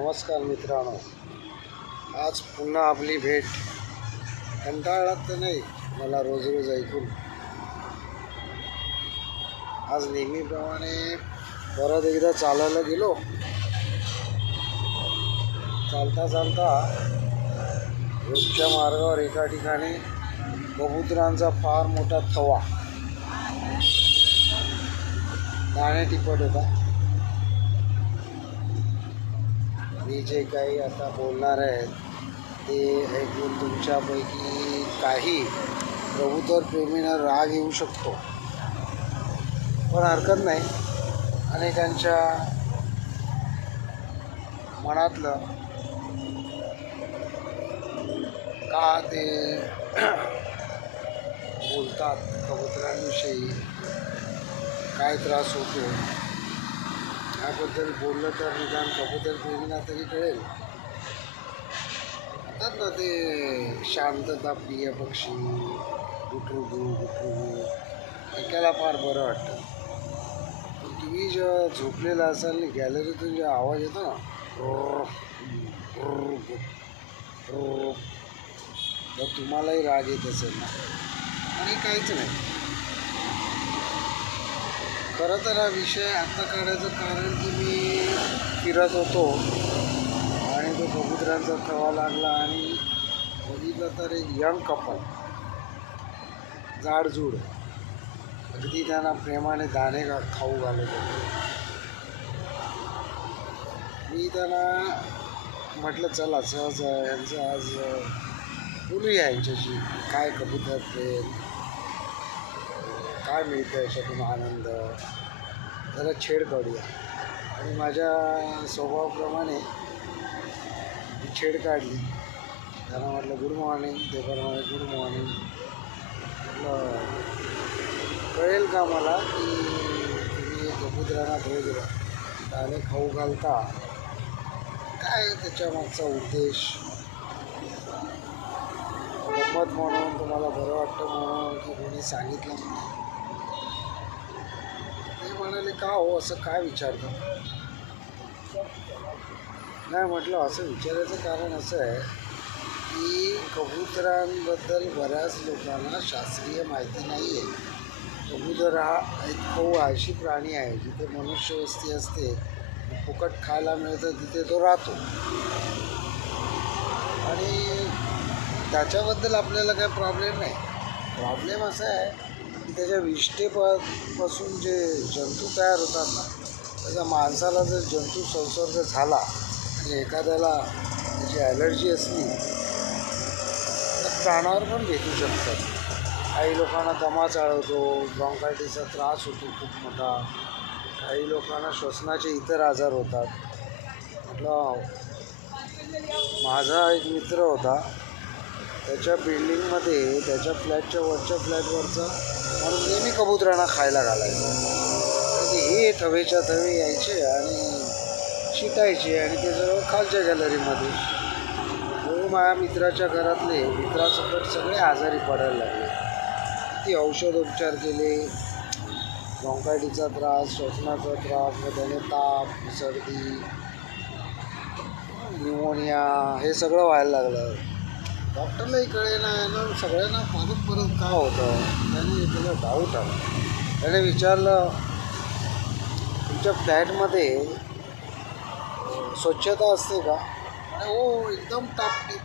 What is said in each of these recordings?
नमस्कार मित्रांनो, आज पुन्हा आपली भेट. कंटाळत तर नाही मला रोज रोज ऐकून. आज नेहमीप्रमाणे परत एकदा चालायला गेलो. चालता चालता रोजच्या मार्गावर एका ठिकाणी कबुतरांचा फार मोठा थवा दाणे टिपत होता. मी जे काही आता बोलणार आहे ते ऐकून तुमच्यापैकी काही कबूतर प्रेमींना राग येऊ शकतो, पण हरकत नाही. अनेकांच्या मनातलं का ते बोलतात कबुतरांविषयी, काय त्रास होतो याबद्दल बोललं तर निदान कबूतर प्रेमींना तरी कळेल. म्हणतात ना ते शांतता प्रिय पक्षी, गुटरुगू गुटरुगू, ऐकायला फार बरं वाटतं. पण तुम्ही जेव्हा झोपलेला असाल आणि गॅलरीतून जेव्हा आवाज येतो ना तर तुम्हालाही राग येत असेल ना. आणि काहीच नाही. खरं तर हा विषय आत्ता काढायचं कारण की मी फिरत होतो आणि तो कबुतरांचा थवा लागला आणि बघितलं तर एक यंग कपल जाडजूड अगदी त्यांना प्रेमाने दाणे खाऊ घालत होते. मी त्यांना म्हटलं चला सहज यांचं आज बोलूया यांच्याशी, काय कबूतर प्रेम, काय मिळतं याच्यातून आनंद, जरा छेड काढूया. आणि माझ्या स्वभावाप्रमाणे मी छेड काढली. त्यांना म्हटलं गुड मॉर्निंग. ते पण म्हणे गुड मॉर्निंग. म्हटलं कळेल का मला की तुम्ही कबुतरांना रोज दाणे खाऊ घालता, काय त्याच्यामागचा उद्देश, गंमत म्हणून, तुम्हाला बरं वाटतं म्हणून, की कोणी सांगितलं म्हणून. ते म्हणाले का हो असं काय विचारतं. नाही म्हटलं असं विचारायचं कारण असं आहे की कबुतरांबद्दल बऱ्याच लोकांना शास्त्रीय माहिती नाही आहे. कबूतर हा एक अशी प्राणी आहे जिथे मनुष्यवस्ती असते, फुकट खायला मिळतं तिथे तो राहतो. आणि त्याच्याबद्दल आपल्याला काही प्रॉब्लेम नाही. प्रॉब्लेम असा आहे की त्याच्या विष्ठेपासून जे जंतू तयार होतात ना, त्याचा माणसाला जर जंतू संसर्ग झाला आणि एखाद्याला त्याची ॲलर्जी असली तर प्राणावर पण भेटू शकतात. काही लोकांना दमा चाळवतो, ब्रॉन्कायटिसचा त्रास होतो खूप मोठा. काही लोकांना श्वसनाचे इतर आजार होतात. म्हटलं माझा एक मित्र होता, त्याच्या बिल्डिंगमध्ये त्याच्या फ्लॅटच्या वरच्या फ्लॅटवरचा माणूस नेहमी कबुतरांना खायला घालायचा. हे थवेच्या थवे यायचे आणि शिटायचे आणि ते सगळं खालच्या गॅलरीमध्ये. माझ्या मित्राच्या घरातले मित्रासकट सगळे आजारी पडायला लागले. ती औषधोपचार केले, ब्रॉन्कायटिसचा त्रास, श्वसनाचा त्रास, मग त्याने ताप, सर्दी, न्यूमोनिया हे सगळं व्हायला लागलं. डॉक्टरलाही कळेना ना सगळ्यांना परत का होतं. त्याने त्याला डाऊट आला. त्याने विचारलं तुमच्या फ्लॅटमध्ये स्वच्छता असते का. हो एकदम टापटीप.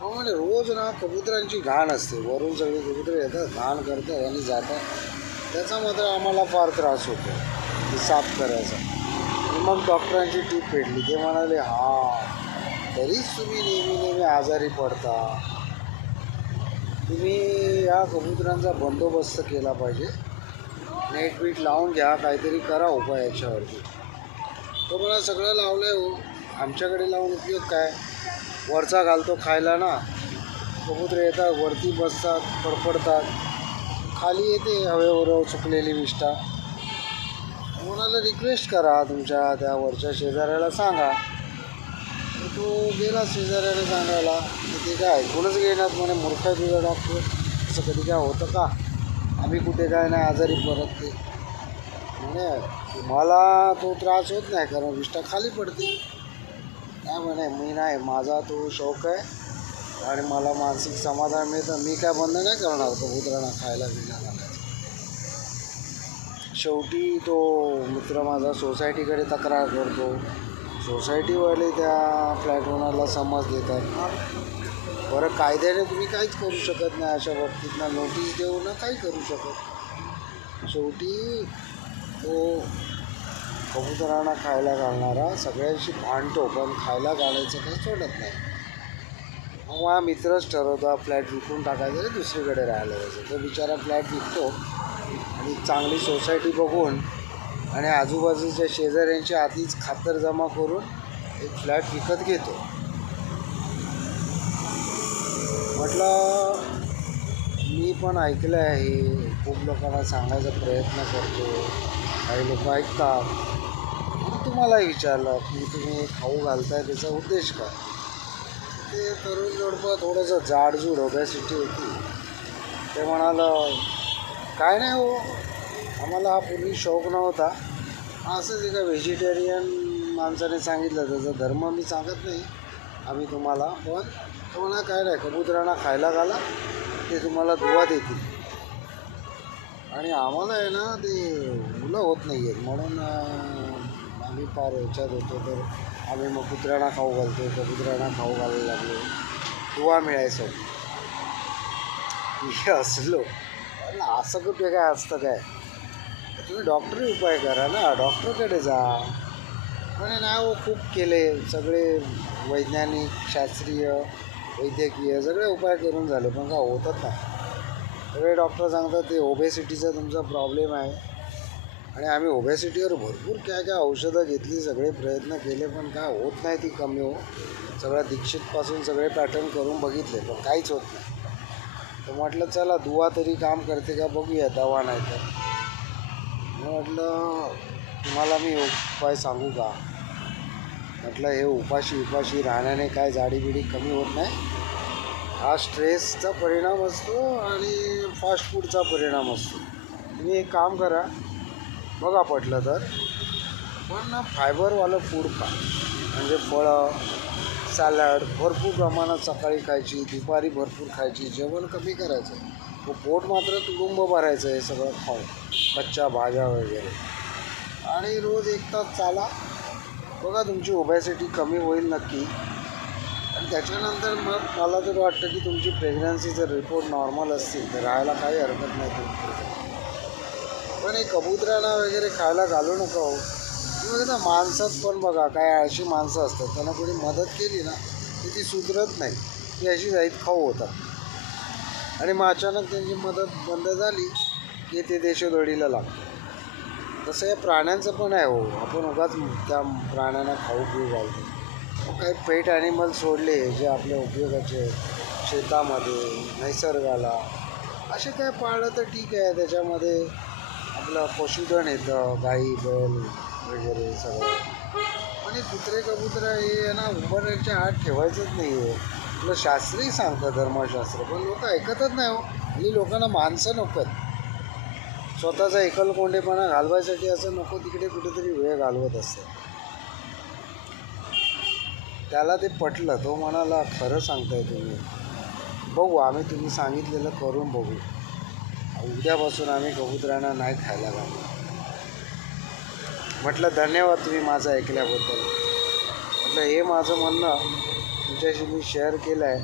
हो म्हणे रोज ना कबुतरांची घाण असते. वरून सगळे कबुतर येतात, घाण करतात आणि जातात. त्याचा मात्र आम्हाला फार त्रास होतो ते साफ करायचा. आणि मग डॉक्टरांची टीप पेटली. ते म्हणाले तरीच तुम्ही नेहमी आजारी पडता. तुम्ही या कबुतरांचा बंदोबस्त केला पाहिजे. नेट बीट लावून घ्या, काहीतरी करा उपाय याच्यावरती. तो मला सगळं लावलं आहे हो, आमच्याकडे लावून उपयोग काय. वरचा घालतो खायला ना, कबूतर येतात वरती बसतात, पडपडतात, खाली येते हवेवर चुकलेली विष्ठा. कोणाला रिक्वेस्ट करा, तुमच्या त्या वरच्या शेजाऱ्याला सांगा. तो गेला शेजाऱ्याला सांगायला, ते काय कोणच घेणार म्हणे, मूर्ख तुझा डॉक्टर, असं कधी काय होतं का, आम्ही कुठे काय नाही आजारी पडत. ते म्हणे तुम्हाला तो त्रास होत नाही कारण विष्ठा खाली पडते. नाही म्हणे मी नाही, माझा तो शौक आहे आणि मला मानसिक समाधान मिळतं. मी काय बंद नाही करणार कबुतरांना खायला बिना घालायचं. शेवटी तो मित्र माझा सोसायटीकडे तक्रार करतो, सोसायटीवाले त्या फ्लॅट ओनरला समज देतात. बरं कायद्याने तुम्ही काहीच करू शकत नाही अशा बाबतीत, ना नोटीस देऊ ना काही करू शकत. शेवटी तो कबुतरांना खायला घालणारा सगळ्यांशी भांडतो, पण खायला घालायचं काही सोडत नाही. मग माझा मित्रच ठरवतो फ्लॅट विकून टाकायचं आणि दुसरीकडे राहायला जायचं. तो बिचारा फ्लॅट विकतो आणि चांगली सोसायटी बघून आणि आजूबाजूच्या शेजाऱ्यांची आधीच खातर जमा करून एक फ्लॅट विकत घेतो. म्हटलं मी पण ऐकलं आहे, खूप लोकांना सांगायचा प्रयत्न करतो, काही लोक ऐकतात. तुम्हालाही विचारलं की तुम्ही खाऊ घालताय त्याचा उद्देश काय. ते तरुण जोडपं थोडंसं जाडजूड ओबॅसिटी होती. ते म्हणालं काय नाही हो, आम्हाला हा पूर्वी शौक नव्हता, असंच एका व्हेजिटेरियन माणसाने सांगितलं, त्याचा धर्म मी सांगत नाही आम्ही तुम्हाला, पण तो म्हणा काय नाही कबुतरांना खायला घाला, ते तुम्हाला दुवा देतील. आणि आम्हाला आहे ना ते मुलं होत नाही आहेत म्हणून आम्ही फार ह्याच्यात होतो, तर आम्ही मग कुत्र्यांना खाऊ घालतो, कबुतरांना खाऊ घालायला लागलो, दुवा मिळायचं. हे असलो असं कुठे काय असतं काय, तुम्ही डॉक्टरी उपाय करा ना, डॉक्टरकडे जा. म्हणे नाही हो खूप केले सगळे वैज्ञानिक शास्त्रीय वैद्यकीय सगळे उपाय करून झाले, पण का होतच नाही. सगळे डॉक्टर सांगतात ते ओबेसिटीचा तुमचा प्रॉब्लेम आहे. आणि आम्ही ओबेसिटीवर भरपूर काय काय औषधं घेतली, सगळे प्रयत्न केले, पण काय होत नाही ती कमी हो. सगळ्या दीक्षितपासून सगळे पॅटर्न करून बघितले, पण काहीच होत नाही. तर म्हटलं चला दुवा तरी काम करते का बघूया, दवा नाही तर. म्हटलं तुम्हाला मी उपाय सांगू का. म्हटलं हे उपाशी राहण्याने काय जाडीबिडी कमी होत नाही. हा स्ट्रेसचा परिणाम असतो आणि फास्ट फूडचा परिणाम असतो. तुम्ही एक काम करा, बघा पटलं तर, पण ना फायबरवालं फूड खा, म्हणजे फळं सॅलड भरपूर प्रमाणात सकाळी खायची, दुपारी भरपूर खायची, जेवण कमी करायचं, पोट मात्र तुडुंब भरायचं हे सगळं खाऊन, कच्च्या भाज्या वगैरे. आणि रोज 1 तास चाला, बघा तुमची ओबॅसिटी कमी होईल नक्की. आणि त्याच्यानंतर मग मला तर वाटतं की तुमची प्रेग्नन्सी जर रिपोर्ट नॉर्मल असतील तर राहायला काही हरकत नाही तुम्ही. पण हे कबुतरांना वगैरे खायला घालू नका हो. तुम्ही ना माणसात पण बघा काय अशी माणसं असतात, त्यांना कोणी मदत केली ना की ती सुधरत नाही, ती अशी जाईत खाऊ होतात. आणि मग अचानक त्यांची मदत बंद झाली की ते देशोधडीला लागतं. तसं या प्राण्यांचं पण आहे हो. आपण उगाच त्या प्राण्यांना खाऊ पिऊ घालतो. काही पेट ॲनिमल सोडले जे आपल्या उपयोगाचे शेतामध्ये निसर्गाला असे काय पाळलं तर ठीक आहे. त्याच्यामध्ये आपलं पशुधन येतं, गाई बैल वगैरे सगळं. आणि कुत्रे कबुतरं हे ना उंबरण्याच्या आत ठेवायचंच नाही आहे. आपलं शास्त्रही सांगतं धर्मशास्त्र, पण लोक ऐकतच नाही हो. आणि लोकांना माणसं नको आहेत. स्वतःचा एकलकोंडेपणा घालवायसाठी असं नको तिकडे कुठेतरी वेळ घालवत असतात. त्याला ते पटलं, तो म्हणाला खरं सांगताय तुम्ही, बघू आम्ही तुम्ही सांगितलेलं करून बघू, उद्यापासून आम्ही कबुतरांना नाही खायला घालू. म्हटलं धन्यवाद तुम्ही माझं ऐकल्याबद्दल. म्हटलं हे माझं म्हणणं तुमच्याशी मी शेअर केलं आहे,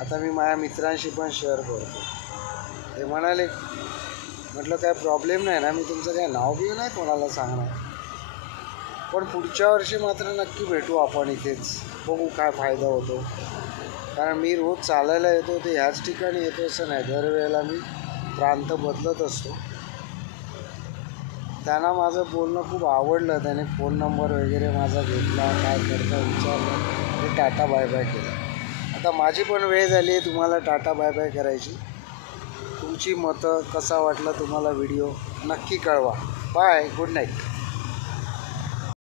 आता मी माझ्या मित्रांशी पण शेअर करतो. ते म्हणाले, म्हटलं काय प्रॉब्लेम नाही ना, मी तुमचं काय नाव बिव नाही कोणाला सांगणार, पण पुढच्या वर्षी मात्र नक्की भेटू आपण इथेच, बघू काय फायदा होतो. कारण मी रोज चालायला येतो ते ह्याच ठिकाणी येतो असं नाही, दरवेळेला मी प्रांत बदलत असतो. त्यांना माझं बोलणं खूप आवडलं, त्याने फोन नंबर वगैरे माझा घेतला, काय करता विचारलं, आणि टाटा बाय बाय केलं. आता माझी पण वेळ झाली आहे तुम्हाला टाटा बाय बाय करायची. तुमची मतं कसा वाटला तुम्हाला व्हिडिओ नक्की कळवा. Bye, good night.